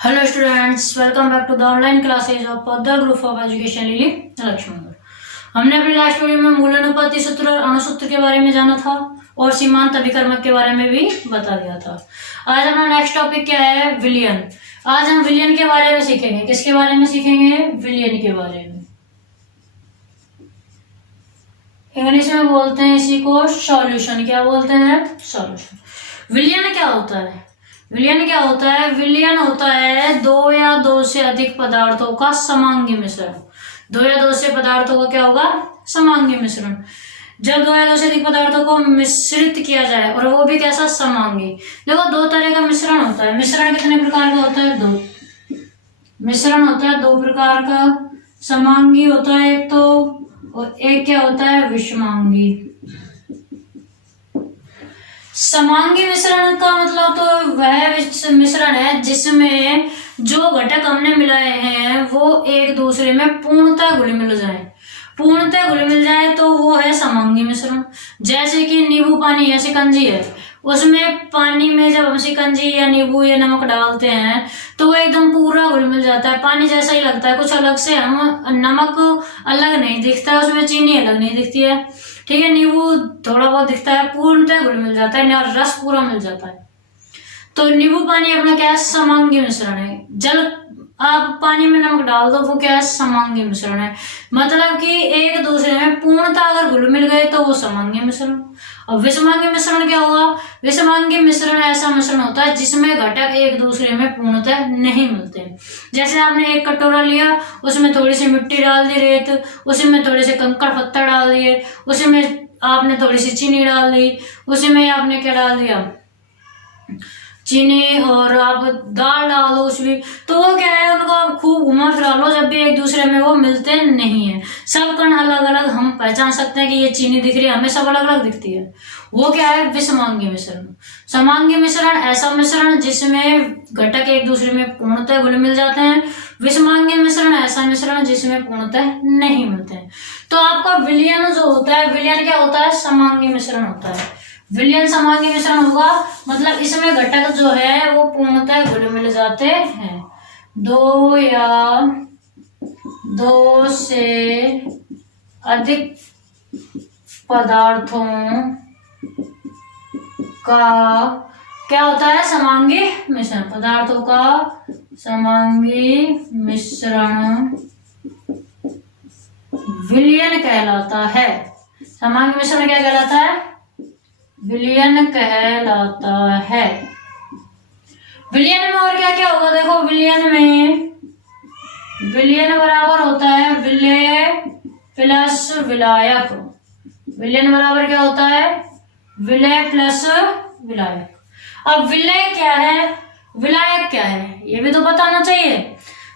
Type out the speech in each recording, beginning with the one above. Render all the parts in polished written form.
Hello students, welcome back to the online classes of Padma Group of Education Lili Laxmangarh. हमने अपने last video में मूल अनुपाती सूत्र और अणुसूत्र के बारे में जाना था और सीमांत अभिकर्मक के बारे में भी बता दिया था। आज हमारा नेक्स्ट टॉपिक क्या है? विलयन। आज हम विलयन के बारे में सीखेंगे। किसके बारे में सीखेंगे? विलयन के बारे में। इंग्लिश में बोलते हैं इसी को सॉल्यूशन। क्या बोलते हैं? सॉल्यूशन। विलयन क्या होता है? विलयन क्या होता है? विलयन होता है दो या दो से अधिक पदार्थों का समांगी मिश्रण। दो या दो से पदार्थों का क्या होगा? समांगी मिश्रण। जब दो या दो से अधिक पदार्थों को मिश्रित किया जाए और वो भी कैसा? समांगी। देखो दो तरह का मिश्रण होता है। मिश्रण कितने प्रकार का होता है? दो। मिश्रण होता है दो प्रकार का। समांगी होता है एक तो, और एक क्या होता है? विषमांगी। समांगी मिश्रण का मतलब तो वह मिश्रण है जिसमें जो घटक हमने मिलाए हैं वो एक दूसरे में पूर्णतः घुल मिल जाए। पूर्णतः घुल मिल जाए तो वो है समांगी मिश्रण। जैसे कि नींबू पानी या शिकंजी है, उसमें पानी में जब हम शिकंजी या नींबू या नमक डालते हैं तो वो एकदम पूरा घुल मिल जाता है, पानी जैसा ही लगता है। कुछ अलग से हम नमक अलग नहीं दिखता है, उसमें चीनी अलग नहीं दिखती है, ठीक है। नींबू थोड़ा बहुत दिखता है, पूर्णतः घुल मिल जाता है और रस पूरा मिल जाता है। तो नींबू पानी अपना क्या है? समांगी मिश्रण है। जल आप पानी में नमक डाल दो, वो क्या है? समांगी मिश्रण है। मतलब कि एक दूसरे में पूर्णतः अगर घुल मिल गए तो वो समांगी मिश्रण। और विषमांगी मिश्रण क्या हुआ? विषमांगी मिश्रण ऐसा मिश्रण होता है जिसमें घटक एक दूसरे में पूर्णतः नहीं मिलते। जैसे आपने एक कटोरा लिया, उसमें थोड़ी सी मिट्टी डाल दी, रेत, उसी में थोड़े से कंकड़ पत्थर डाल दिए, उसी में आपने थोड़ी सी चीनी डाल दी, उसी में आपने क्या डाल दिया? चीनी, और आप दाल डाल दो उसमें, तो वो क्या है? उनको आप खूब घुमा फिरा लो, जब भी एक दूसरे में वो मिलते नहीं है। सब कण अलग अलग हम पहचान सकते हैं कि ये चीनी दिख रही है, हमें सब अलग अलग दिखती है। वो क्या है? विषमांगी मिश्रण। समांगी मिश्रण ऐसा मिश्रण जिसमें घटक एक दूसरे में पूर्णतः घुल मिल जाते हैं। विषमांगी मिश्रण ऐसा मिश्रण जिसमें पूर्णतः नहीं मिलते हैं। तो आपका विलयन जो होता है, विलयन क्या होता है? समांगी मिश्रण होता है। विलयन समांगी मिश्रण होगा मतलब इसमें घटक जो है वो पूर्णतः घुल मिल जाते हैं। दो या दो से अधिक पदार्थों का क्या होता है? समांगी मिश्रण। पदार्थों का समांगी मिश्रण विलयन कहलाता है। समांगी मिश्रण क्या कहलाता है? विलयन कहलाता है। विलयन में और क्या क्या होगा? देखो विलयन में विलयन बराबर होता है विलेय प्लस विलायक। विलयन बराबर क्या होता है? विलेय प्लस विलायक। अब विलेय क्या है, विलायक क्या है, ये भी तो बताना चाहिए।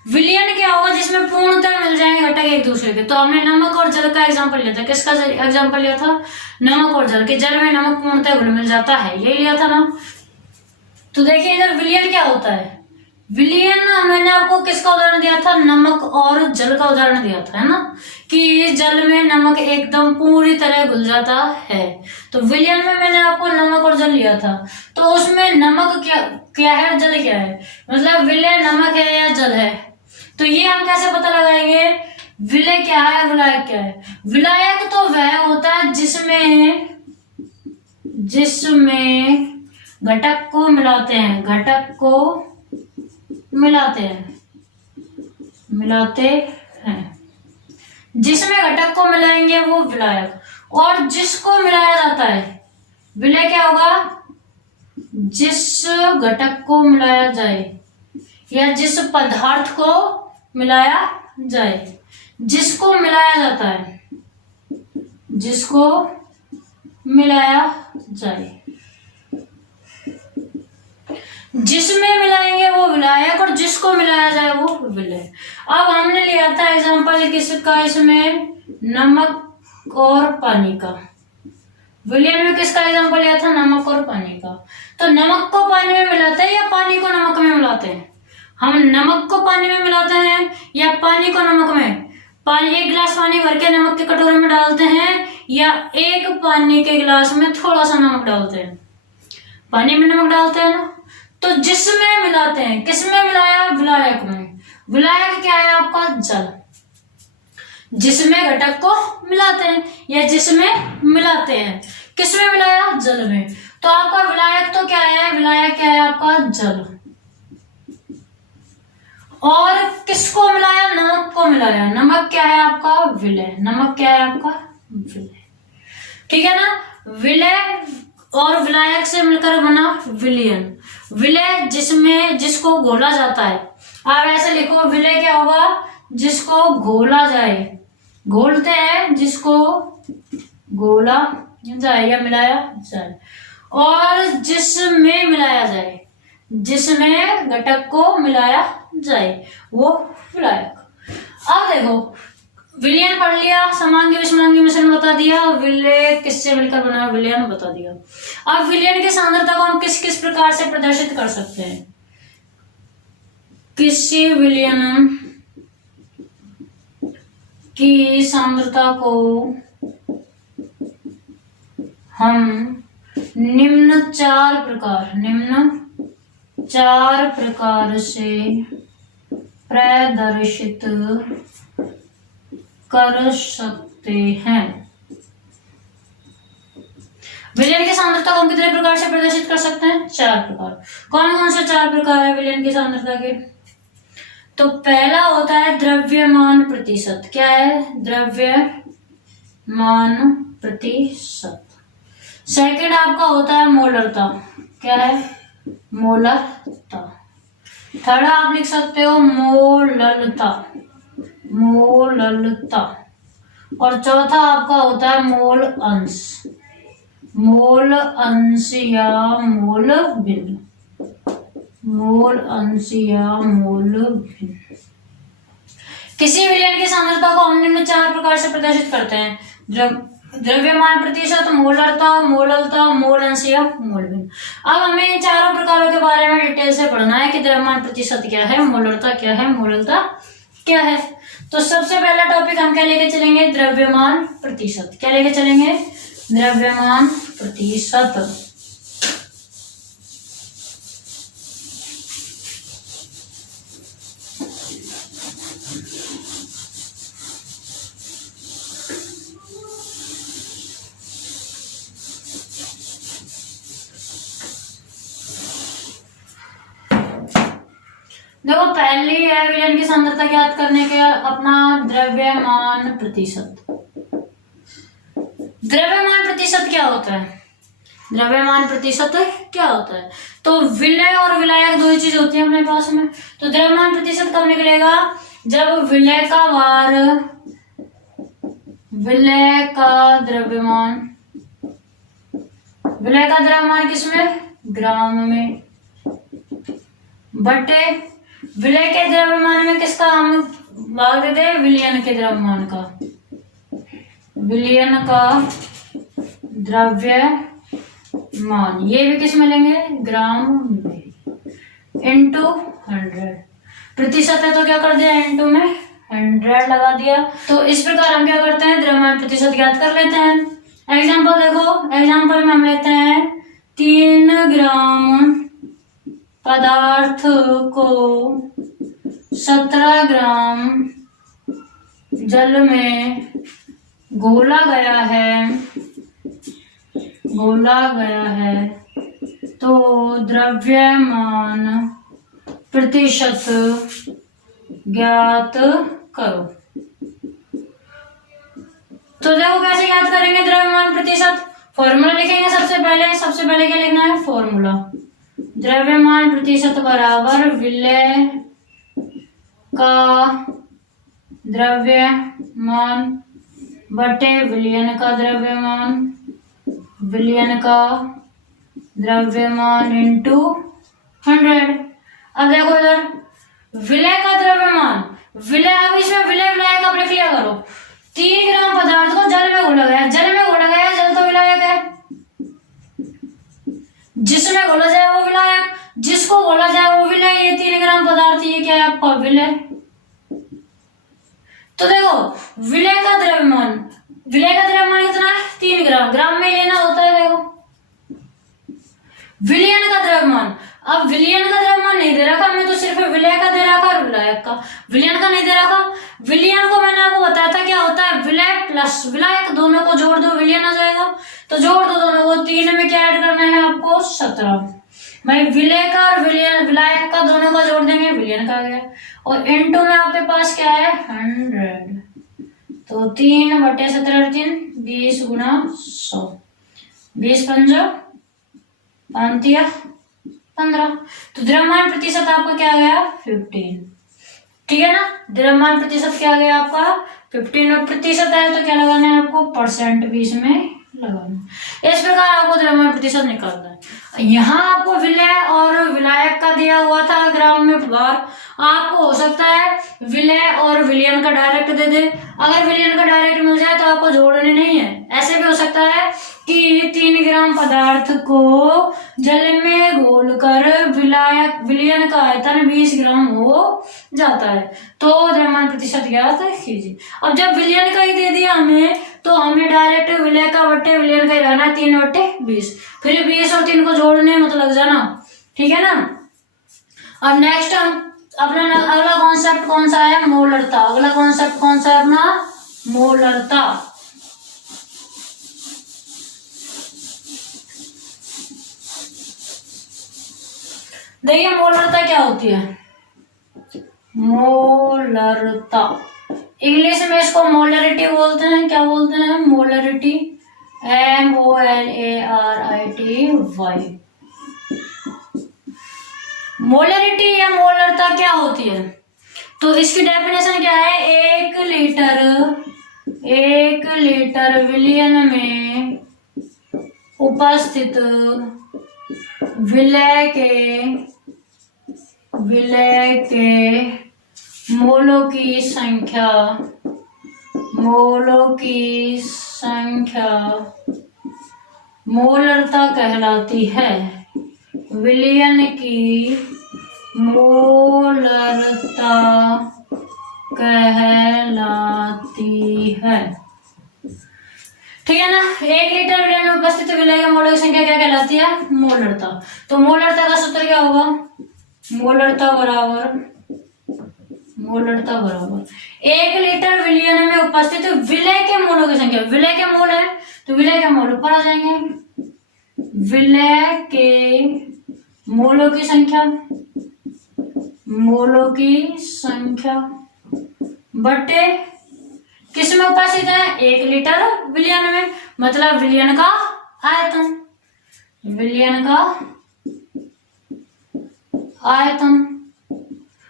विलयन क्या होगा? जिसमें पूर्णतः मिल जाएंगे घटक एक दूसरे के। तो हमने नमक और जल का एग्जांपल लिया था। किसका एग्जांपल लिया था? नमक और जल के। जल में नमक पूर्णतः घुल मिल जाता है, यही लिया था ना। तो देखिए इधर विलयन क्या होता है? विलयन मैंने आपको किसका उदाहरण दिया था? नमक और जल का उदाहरण दिया था, है ना, कि जल में नमक एकदम पूरी तरह घुल जाता है। तो विलयन में मैंने आपको नमक और जल लिया था। तो उसमें नमक क्या है, जल क्या है, मतलब विलय नमक है या जल है। तो ये हम कैसे पता लगाएंगे? विलय क्या है, विलायक क्या है? विलायक तो वह होता है जिसमें घटक को मिलाते हैं, घटक को मिलाते हैं। जिसमें घटक को मिलाएंगे वो विलायक। और जिसको मिलाया जाता है, विलय क्या होगा? जिस घटक को मिलाया जाए या जिस पदार्थ को मिलाया जाए। जिसको मिलाया जाता है, जिसको मिलाया जाए। जिसमें मिलाएंगे वो विलायक और जिसको मिलाया जाए वो विलय। अब हमने लिया था एग्जांपल किसका? इसमें नमक और पानी का। विलयन में किसका एग्जांपल लिया था? नमक और पानी का। तो नमक को पानी में मिलाते हैं या पानी को नमक में मिलाते हैं? हम नमक को पानी में मिलाते हैं या पानी को नमक में? पानी, एक गिलास पानी भर के नमक के कटोरे में डालते हैं या एक पानी के गिलास में थोड़ा सा नमक डालते हैं? पानी में नमक डालते हैं ना। तो जिसमें मिलाते हैं, किसमें मिलाया? विलायक में। विलायक क्या है आपका? जल। जिसमें घटक को मिलाते हैं या जिसमें मिलाते हैं, किसमें मिलाया? जल में। तो आपका विलायक तो क्या है? विलायक क्या है आपका? जल। और किसको मिलाया? नमक को मिलाया। नमक क्या है आपका? विलय। नमक क्या है आपका? विलय। ठीक है ना। विलय और विलायक से मिलकर बना विलयन। विलय जिसको घोला जाता है। आप ऐसे लिखो, विलय क्या होगा? जिसको घोला जाए। घोलते हैं जिसको घोला जाए या मिलाया जाए। और जिसमें मिलाया जाए, जिसमें घटक को मिलाया जाए, वो विलायक। अब देखो, विलयन पढ़ लिया, समांगी विषमांगी मिश्रण बता दिया, विलय किससे मिलकर बना विलयन बता दिया। अब विलयन की सांद्रता को हम किस किस प्रकार से प्रदर्शित कर सकते हैं? किसी विलयन की सांद्रता को हम निम्न चार प्रकार से प्रदर्शित कर सकते हैं। विलयन की सांद्रता को हम कितने प्रकार से प्रदर्शित कर सकते हैं? 4 प्रकार। कौन कौन से 4 प्रकार है विलयन की सांद्रता के? तो पहला होता है द्रव्यमान प्रतिशत। क्या है? द्रव्यमान प्रतिशत। सेकंड आपका होता है मोलरता। क्या है? मोलरता। थर्ड आप लिख सकते हो मोललता। मोललता। और चौथा आपका होता है मोल अंश। मोल अंश या मोल भिन्न। मोल अंश या मोल भिन्न। किसी विलयन की सांद्रता को हम निम्न 4 प्रकार से प्रदर्शित करते हैं। द्रव्यमान प्रतिशत, मोलरता, मोललता, मोल अंश या मोल भिन्न। अब हमें इन चारों प्रकारों के बारे में डिटेल से पढ़ना है कि द्रव्यमान प्रतिशत क्या है, मोलरता क्या है, मोललता क्या है। तो सबसे पहला टॉपिक हम क्या लेके चलेंगे? द्रव्यमान प्रतिशत। क्या लेके चलेंगे? द्रव्यमान प्रतिशत। देखो, पहली है विलयन की सांद्रता ज्ञात करने के अपना द्रव्यमान प्रतिशत। द्रव्यमान प्रतिशत क्या होता है? द्रव्यमान प्रतिशत क्या होता है? तो विलय और विलायक दो ही चीज होती है अपने पास में। तो द्रव्यमान प्रतिशत कब निकलेगा? जब विलय का वार, विलय का द्रव्यमान किसमें? ग्राम में, बटे विलय के द्रव्यमान में किसका हम भाग देते हैं? विलयन के द्रव्यमान का। विलयन का द्रव्यमान ये भी किस में लेंगे? ग्राम में। इंटू 100 प्रतिशत है तो क्या कर दिया? इंटू में 100 लगा दिया। तो इस प्रकार हम क्या करते हैं? द्रव्यमान प्रतिशत ज्ञात कर लेते हैं। एग्जाम्पल देखो, एग्जाम्पल में हम लेते हैं 3 ग्राम पदार्थ को 17 ग्राम जल में घोला गया है तो द्रव्यमान प्रतिशत ज्ञात करो। तो देखो कैसे ज्ञात करेंगे द्रव्यमान प्रतिशत? फॉर्मूला लिखेंगे सबसे पहले क्या लिखना है? फॉर्मूला द्रव्यमान प्रतिशत बराबर विलय का द्रव्यमान बटे विलयन का द्रव्यमान इंटू 100। अब देखो इधर विलय का द्रव्यमान, विलय, अब इसमें विलय का लिख लिया करो। 3 ग्राम पदार्थ को जल में घोला गया, जल तो विलायक है। जिसमें घोला जाए वो विलायक, जिसको घोला जाए वो विलय। ये 3 ग्राम पदार्थ ये क्या है आपका? विलय। तो देखो विलय का द्रव्यमान कितना है? 3 ग्राम। ग्राम में लेना होता है। देखो विलयन का अब विलयन का द्रव्यमान नहीं दे रखा हमें, तो सिर्फ विलय का दे रखा और विलायक का, विलयन का नहीं दे रखा। विलयन को मैंने आपको बताया था क्या होता है, विलय प्लस विलायक, दोनों को जोड़ दो विलयन आ जाएगा। तो जोड़ दो दोनों को, 3 में क्या ऐड करना है आपको 17। भाई विलय का और विलायक का दोनों का जोड़ देंगे, विलयन का आ गया। और इनटू में आपके पास क्या है 100, तो 3/17 20 गुना 100, 20 पंजो 15। तो द्रव्यमान प्रतिशत आपका क्या आ गया 15, ठीक है ना। द्रव्यमान प्रतिशत क्या आ गया आपका 15, और प्रतिशत है तो क्या लगाना है आपको परसेंट 20 में लगाना। इस प्रकार आपको द्रव्यमान प्रतिशत निकालना है। यहाँ आपको विलय और विलायक का दिया हुआ था ग्राम में भार, आपको हो सकता है विलय और विलयन का डायरेक्ट दे दे। अगर विलयन का डायरेक्ट मिल जाए तो आपको जोड़ने नहीं है। ऐसे भी हो सकता है कि 3 ग्राम पदार्थ को जल में घोलकर विलयन का आयतन 20 ग्राम हो जाता है, तो द्रव्यमान प्रतिशत ज्ञात कीजिए। अब जब विलयन का ही दे दिया हमें, तो हमें डायरेक्ट विलय का बट्टे विलयन का ही रहना है, 3/20, फिर 20 और 3 को जोड़ने में तो लग जाना, ठीक है ना। अब नेक्स्ट हम अपना अगला कॉन्सेप्ट कौन सा है, मोलरता। अगला कॉन्सेप्ट कौन सा है अपना, मोलरता। देखिए मोलरता क्या होती है, मोलरता इंग्लिश में इसको मोलरिटी बोलते हैं। क्या बोलते हैं, मोलरिटी, MOLARITY। मोलरिटी या मोलरता क्या होती है, तो इसकी डेफिनेशन क्या है, 1 लीटर विलयन में उपस्थित विलय के मोलों की संख्या मोलरता कहलाती है। विलयन की मोलरता कहलाती है, ठीक है ना। 1 लीटर विलयन में उपस्थित विलय के मोलों की संख्या क्या कहलाती है, मोलरता। तो मोलरता का सूत्र क्या होगा, मोलरता बराबर 1 लीटर विलयन में उपस्थित विलय के मोलों की संख्या, विलय के मोल है तो विलय के मोल ऊपर आ जाएंगे, विलय के मोलों की संख्या बटे किस में उपस्थित है, 1 लीटर विलयन में, मतलब विलयन का आयतन,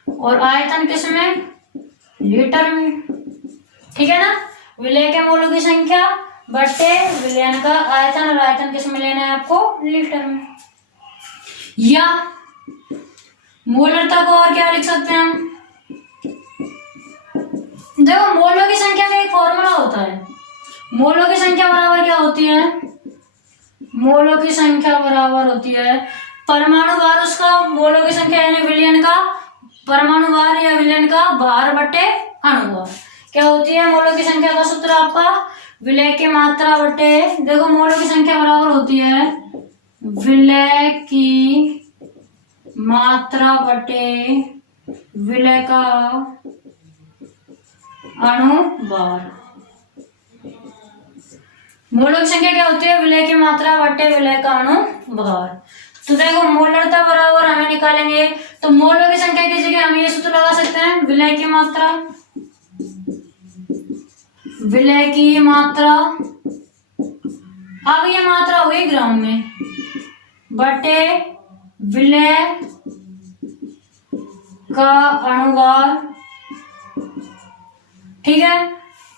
और आयतन किस में, लीटर में, ठीक है ना। विलय के मोलों की संख्या बटे विलयन का आयतन, और आयतन किस में लेना है आपको, लीटर में। या मोलरता को और क्या लिख सकते हैं हम, देखो मोलों की संख्या का एक फॉर्मूला होता है। मोलों की संख्या बराबर क्या होती है, मोलों की संख्या बराबर होती है परमाणु भार, उसका मोलों की संख्या यानी विलयन का परमाणु भार या विलयन का भार बटे अणु भार। क्या होती है मोलों की संख्या का सूत्र आपका, विलय की मात्रा बटे, देखो मोलों की संख्या बराबर होती है विलय की मात्रा बटे विलय का अणु भार। मोलों की संख्या क्या होती है, विलय की मात्रा बटे विलय का अणु भार। तो देखो मोलरता बराबर हमें निकालेंगे, तो मोलों की संख्या की जगह हम ये सूत्र लगा सकते हैं, विलय की मात्रा, अब ये मात्रा हुई ग्राम में बटे विलय का अणुभार, ठीक है।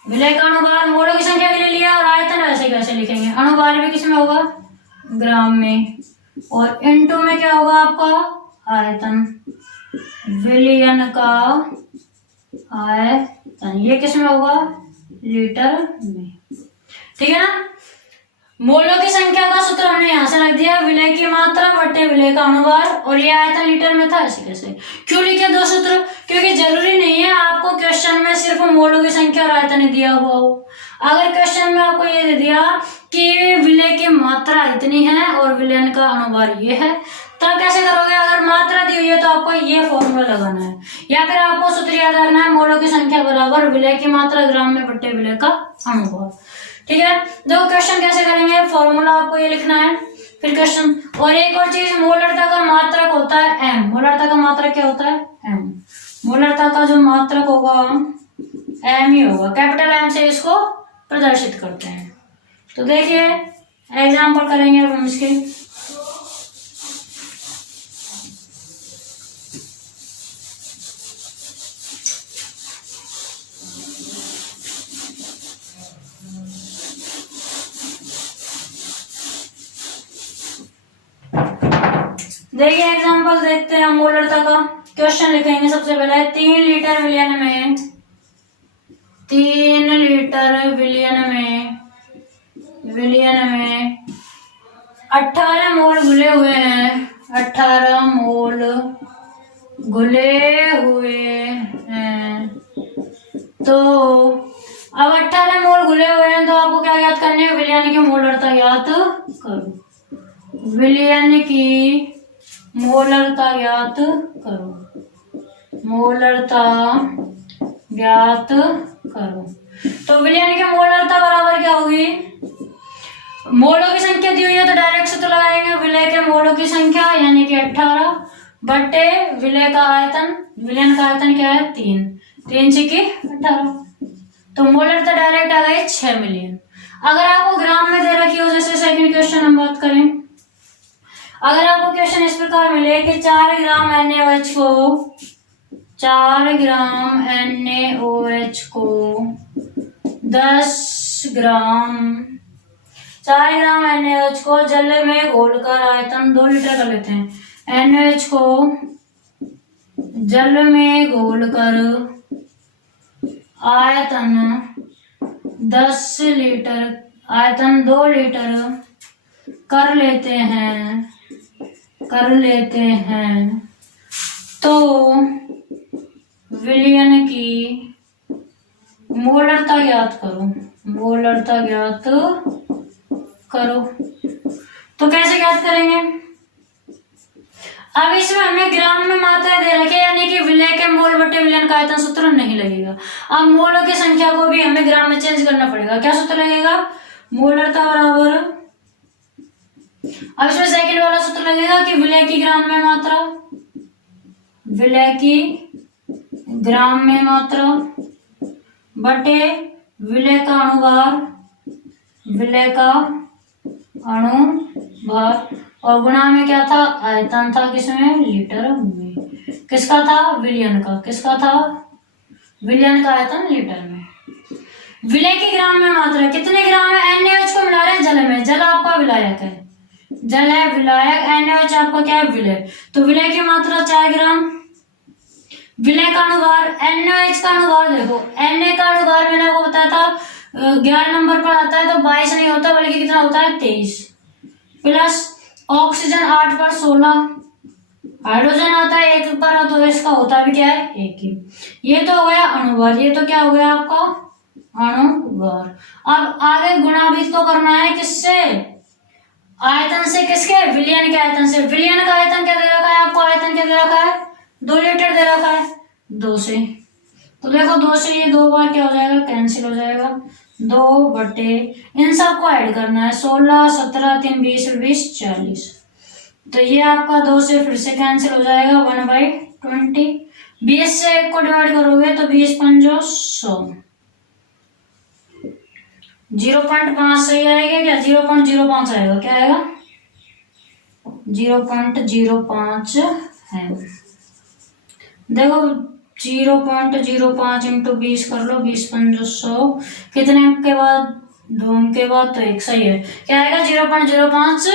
विलय का अणुभार मोलों की संख्या के लिए लिया, और आयतन वैसे कैसे लिखेंगे, अणुभार भी किसमें होगा, ग्राम में, और इनटू में क्या होगा आपका आयतन, विलयन का आयतन, ये किसमें होगा, लीटर में, ठीक है ना। मोलों की संख्या का सूत्र हमने यहां से रख दिया, विलय की मात्रा बटे विलय का अणुभार, और ये आयतन लीटर में था। ऐसे कैसे क्यों लिखे दो सूत्र, क्योंकि जरूरी नहीं है आपको क्वेश्चन में सिर्फ मोलों की संख्या और आयतन दिया हुआ हो। अगर क्वेश्चन में आपको ये दे दिया कि विलय की मात्रा इतनी है और विलयन का अणुभार ये है, तो कैसे करोगे, अगर मात्रा दी हुई है तो आपको ये फॉर्मूला लगाना है, या फिर आपको सूत्र याद रखना है मोलों की संख्या बराबर विलय की मात्रा ग्राम में बट्टे विलय का अनुपात। ठीक है, देखो क्वेश्चन कैसे करेंगे, फॉर्मूला आपको ये लिखना है, फिर क्वेश्चन। और एक और चीज, मोलरता का मात्रक होता है एम। मोलरता का मात्रक क्या होता है, एम। मोलरता का जो मात्रक होगा एम ही होगा, कैपिटल एम से इसको प्रदर्शित करते हैं। तो देखिए एग्जाम्पल करेंगे अब हम इसके। देखिए एग्जाम्पल देखते हैं, मोलरता का क्वेश्चन लिखेंगे। सबसे पहले 3 लीटर विलयन में 3 लीटर विलयन में 18 मोल घुले हुए हैं, 18 मोल घुले हुए हैं। तो अब 18 मोल घुले हुए हैं, तो आपको क्या याद करने है, विलयन की मोलरता याद करो, विलयन की मोलरता ज्ञात करो, मोलरता ज्ञात करो। तो विलयन की मोलरता बराबर क्या होगी, मोलों की संख्या दी हुई है तो डायरेक्ट से तो लगाएंगे, विलय के मोलों की संख्या यानी कि 18 बटे विलय का आयतन। विलयन का आयतन क्या है 3, 3 से की 18, तो मोलरता डायरेक्ट आ गई 6 मिलियन। अगर आपको ग्राम में दे रखी हो, जैसे सेकंड क्वेश्चन हम बात करें, अगर आपको क्वेश्चन इस प्रकार मिले कि 4 ग्राम NaOH को 4 ग्राम NaOH को 10 ग्राम 4 ग्राम NaOH को जल में घोलकर आयतन 2 लीटर कर लेते हैं। NaOH को जल में घोलकर आयतन 10 लीटर, आयतन 2 लीटर कर लेते हैं, तो विलयन की मोलरता ज्ञात करो, मोलरता ज्ञात करो। तो कैसे ज्ञात करेंगे, अब इसमें हमें ग्राम में मात्रा दे रखी है, यानी कि विलय के मोल बटे विलयन का आयतन सूत्र नहीं लगेगा। अब मोलों की संख्या को भी हमें ग्राम में चेंज करना पड़ेगा। क्या सूत्र लगेगा, मोलरता बराबर, अब इसमें सेकंड वाला सूत्र लगेगा कि विलय की ग्राम में मात्रा, विलय की ग्राम में मात्रा बटे विलय का अणुभार, विलय का अणुभार, और गुणा में क्या था, आयतन था, किसमें, लीटर में। किसका था, विलयन का। किसका था, विलयन का आयतन लीटर में। विलय की ग्राम में मात्रा कितने ग्राम है, NaOH को मिला रहे हैं जल में, जल आपका विलायक है, जल है विलायक, NaOH आपका क्या है, विलय। तो विलय की मात्रा 4 ग्राम, विलय का अणुभार, NaOH का अणुभार देखो, Na का अणुभार मैंने आपको बताया था 11 नंबर पर आता है, तो 22 नहीं होता बल्कि कितना होता है 23, प्लस ऑक्सीजन 8 पर 16, हाइड्रोजन आता है 1 पर, तो इसका होता भी क्या है 1 ही। ये तो हो गया अणुभार, ये तो क्या हो गया आपका अणुभार। अब आगे गुणा भी तो करना है, किससे, आयतन से, किसके, विलयन के आयतन से। विलयन का आयतन क्या दे रखा है आपको, आयतन क्या दे रखा है, 2 लीटर दे रखा है, 2 से। तो देखो 2 से ये 2 बार क्या हो जाएगा, कैंसिल हो जाएगा, 2 बटे इन सबको ऐड करना है, 16 17 3 20 20 40, तो ये आपका 2 से फिर से कैंसिल हो जाएगा, 1/20। 20 से 1 को डिवाइड करोगे तो 20 पंजो 100, 0.5 सही आएगा क्या, 0.05 आएगा, क्या आएगा 0.05 है। देखो 0.05 इंटू 20 कर लो, 20 पंजो 100, कितने अंक के बाद, 2 अंक के बाद, तो 1 सही है। क्या आएगा 0.05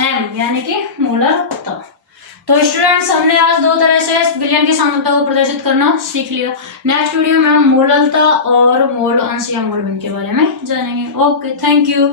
M, यानी कि मोलरता। तो स्टूडेंट्स हमने आज 2 तरह से विलयन की सांद्रता को प्रदर्शित करना सीख लिया। नेक्स्ट वीडियो में हम मोलरता और मोल अंश या मोल भिन्न के बारे में जानेंगे। Okay, thank you.